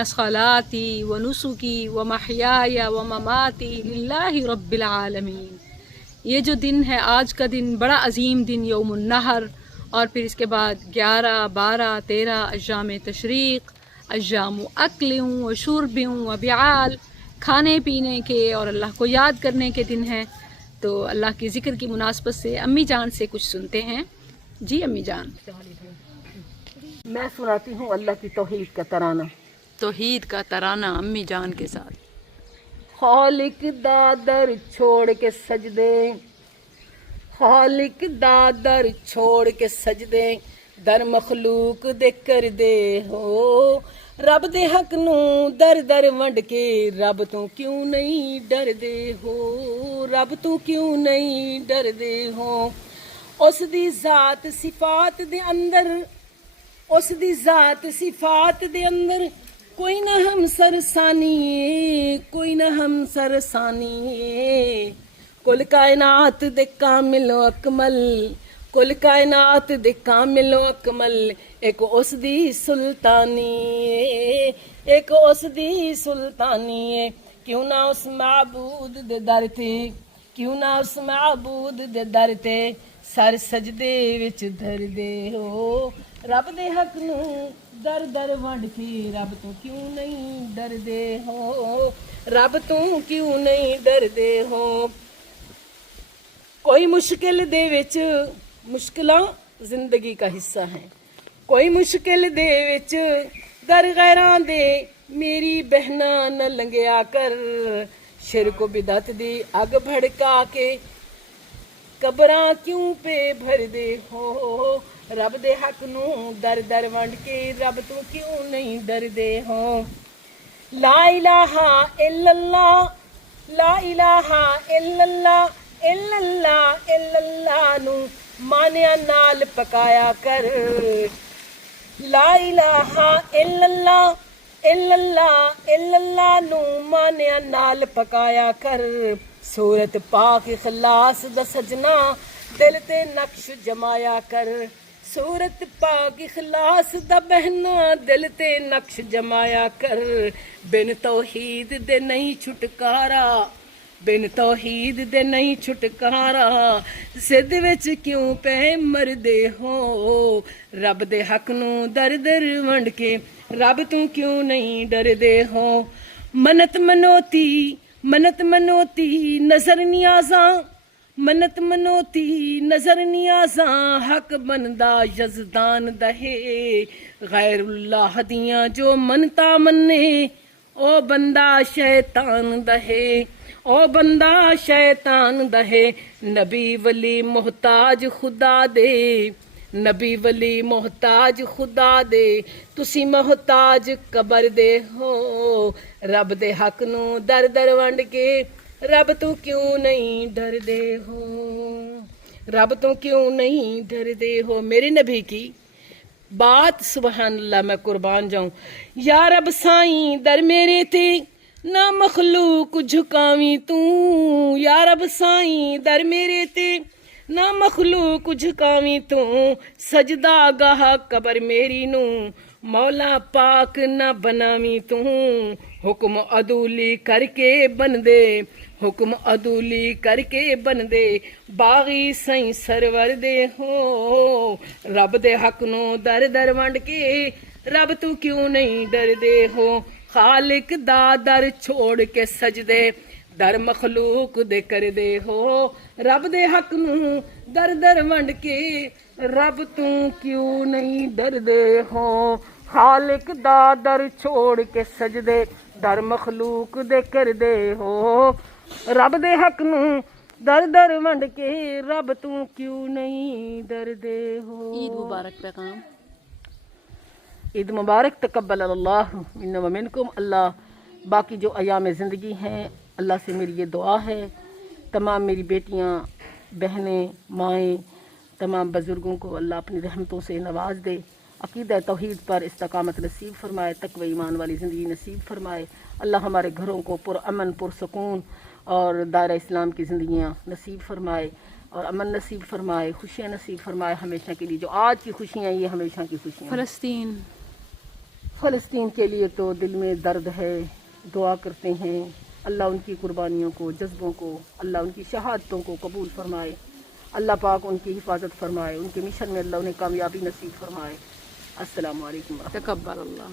صلاتی و نسکی و محیای و مماتی للہ رب العالمین۔ یہ جو دن ہے، آج کا دن بڑا عظیم دن، یوم النحر، اور پھر اس کے بعد 11، 12، 13 ایام تشریق، ایام اکل و شرب و بیعال، کھانے پینے کے اور اللہ کو یاد کرنے کے دن ہیں۔ تو اللہ کے ذکر کی مناسبت سے امی جان سے کچھ سنتے ہیں۔ جی امی جان۔ میں سناتی ہوں اللہ کی توحید کا ترانہ۔ توحید کا ترانہ امی جان کے ساتھ۔ خالق دادر چھوڑ کے سجدے، خالق دادر چھوڑ کے سجدے، در مخلوق دے کر دے ہو، رب دے حق نو در در ونڈ کے، رب تو کیوں نہیں ڈر دے ہو، رب تو کیوں نہیں ڈر دے ہو۔ اس دی ذات صفات دے اندر، اس دی ذات صفات دے اندر کوئی نہ ہم سرسانی ہے، کوئی نہ ہم سرسانی ہے۔ کل کائنات دے کامل و اکمل، کل کائنات دے کامل و اکمل، ایک اس دی سلطانی ہے، ایک اس دی سلطانی ہے۔ کیوں نہ اس معبود دے در تے، کیوں نہ اس معبود دے در تے، سر سجدے وچ دھر دے ہو، رب دے حق نو در در ونڈ کے، رب تو کیوں نہیں ڈر دے ہو، رب تو کیوں نہیں ڈر دے ہو۔ کوئی مشکل دے وچ، مشکلاں زندگی کا حصہ ہیں، کوئی مشکل دے وچ در غیراں دے میری بہنا نہ لنگیا کر، شرک و بدعت دی اگ بھڑکا کے قبراں کیوں پہ بھر دے ہو، رب دے حق نو در در ونڈ کے، رب تو کیوں نہیں ڈر دے ہو۔ لا الہ الا اللہ، لا الہ الا اللہ، الا اللہ الا اللہ نو مانیا نال پکایا کر، لا الہ الا اللہ، الا اللہ الا اللہ نو مانیا نال پکایا کر۔ سورت پاک اخلاص دا سجنا دل تے نقش جمایا کر، سورت پاک اخلاص دا بہنا دل تے نقش جمایا کر۔ بن توحید دے نہیں چھٹکارا، بن توحید دے نہیں چھٹکارا، زد وچ کیوں پہ مردے ہو، رب دے حق نو در در ونڈ کے، رب تو کیوں نہیں ڈر دے ہو۔ منت منوتی، منت منوتی نظر نیازاں، منت منوتی نظر نیازاں، حق بندہ یزدان دہے، غیر اللہ دیاں جو منتا منے، او بندہ شیطان دہے، او بندہ شیطان دہے۔ نبی ولی محتاج خدا دے، نبی ولی محتاج خدا دے، تسی محتاج قبر دے ہو، رب دے حق نو در در ونڈ کے، رب تو کیوں نہیں ڈر دے ہو، رب تو کیوں نہیں ڈر دے ہو۔ میرے نبی کی بات سبحان اللہ میں قربان جاؤں۔ یا رب سائیں در میرے تے نہ مخلوق جھکاویں تو، یا رب سائیں در میرے تے نہ مخلوق جھکاویں تو، سجدہ گاہ قبر میری نو مولا پاک نہ بناویں تو، حکم عدولی کر کے بن دے، حکم عدولی کر کے بن دے، باغی سائیں سرور دے ہو، رب دے حق نو در در ونڈ کے، رب تو کیوں نہیں ڈر دے ہو۔ خالق دا در چھوڑ کے سجدے، در مخلوق دے کر دے ہو، رب دے حق نو در در ونڈ کے، رب تو کیوں نہیں ڈر دے ہو۔ خالق دا در چھوڑ کے سجدے، در مخلوق دے کر دے ہو، رب دے حق نو در در ونڈ کے، رب تو کیوں نہیں ڈر دے ہو۔ عید مبارک پیغام۔ عید مبارک، تقبل اللہ منا و منکم۔ اللہ باقی جو ایام زندگی ہیں، اللہ سے میری یہ دعا ہے، تمام میری بیٹیاں، بہنیں، مائیں، تمام بزرگوں کو اللہ اپنی رحمتوں سے نواز دے، عقیدہ توحید پر استقامت نصیب فرمائے، تقوی ایمان والی زندگی نصیب فرمائے۔ اللہ ہمارے گھروں کو پر امن، پر سکون اور دائرہ اسلام کی زندگیاں نصیب فرمائے، اور امن نصیب فرمائے، خوشیاں نصیب فرمائے ہمیشہ کے لیے۔ جو آج کی خوشیاں، یہ ہمیشہ کی خوشیاں۔ فلسطین، فلسطین کے لیے تو دل میں درد ہے، دعا کرتے ہیں اللہ ان کی قربانیوں کو، جذبوں کو، اللہ ان کی شہادتوں کو قبول فرمائے، اللہ پاک ان کی حفاظت فرمائے، ان کے مشن میں اللہ انہیں کامیابی نصیب فرمائے۔ السلام علیکم ورحمۃ اللہ۔ تقبل اللہ۔